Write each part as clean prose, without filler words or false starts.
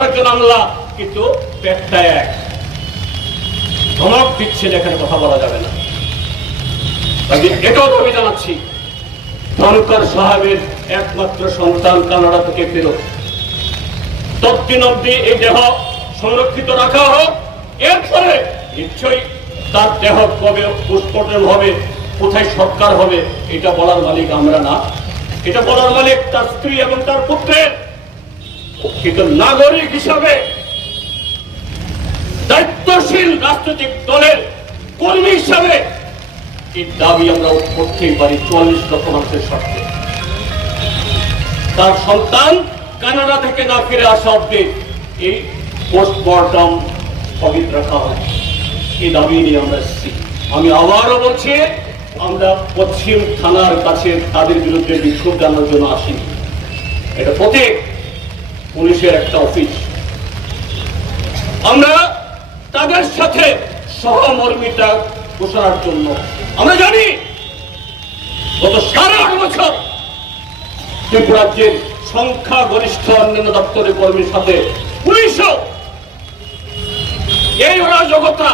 আমলা কিন্তু পেটটা এক ধমক দিচ্ছে, এখানে কথা বলা যাবে না। এটাও দাবি জানাচ্ছি, ধনকর সাহেবের একমাত্র সন্তান কানাডা থেকে ফেরত, ততদিন অব্দি এই দেহ সংরক্ষিত রাখা হোক। এরপরে নিশ্চয়ই তার দেহ কবে পোস্টমর্টম হবে, কোথায় সৎকার হবে, এটা বলার মালিক আমরা না, এটা বলার মালিক তার স্ত্রী এবং তার পুত্রের। কিন্তু নাগরিক হিসাবে দায়িত্বশীল রাজনৈতিক দলের কর্মী হিসাবে এই দাবি আমরা করতেই পারি 44 লক্ষ মানুষের স্বার্থে। তার সন্তান কানাডা থেকে না ফিরে আসা অব্দি এই পোস্টমর্টম স্থগিত রাখা হয়, এই দাবি নিয়ে আমরা এসেছি। আমি আবারও বলছি, আমরা পশ্চিম থানার কাছে তাদের বিরুদ্ধে বিক্ষোভ জানানোর জন্য আসিনি। এটা প্রত্যেক পুলিশের একটা অফিস, আমরা তাদের সাথে সহমর্মিতা ঘোষণার জন্য। আমরা জানি গত 8.5 বছর ত্রিপুরাজ্যের সংখ্যাগরিষ্ঠ অন্যান্য দপ্তরের কর্মীর সাথে পুলিশও এই অরাজকতা,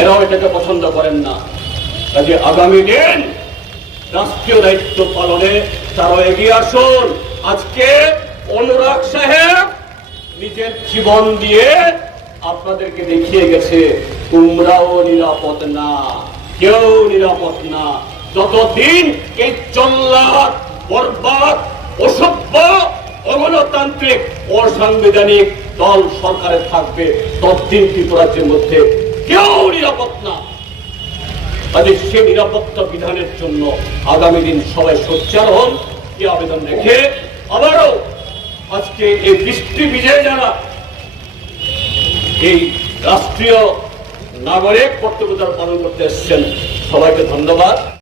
এরাও এটাকে পছন্দ করেন না। কাজে আগামী দিন রাষ্ট্রীয় দায়িত্ব পালনে তারা এগিয়ে আসুন। আজকে অনুরাগ সাহেব নিজের জীবন দিয়ে আপনাদেরকে দেখিয়ে গেছে তোমরাও নিরাপদ না, কেউ নিরাপদ না। যতদিন এই জল্লাদ, বরবাদ, অসভ্য, অগণতান্ত্রিক, অসাংবিধানিক দল সরকারে থাকবে, ততদিন ত্রিপুরাজ্যের মধ্যে কেউ নিরাপদ না। তাদের সে নিরাপত্তা বিধানের জন্য আগামী দিন সবাই সোচ্চার হন, কি আবেদন রেখে আবারও আজকে এই বৃষ্টি বিজয় যারা এই রাষ্ট্রীয় নাগরিক কর্তব্য পালন করতে এসেছেন, সবাইকে ধন্যবাদ।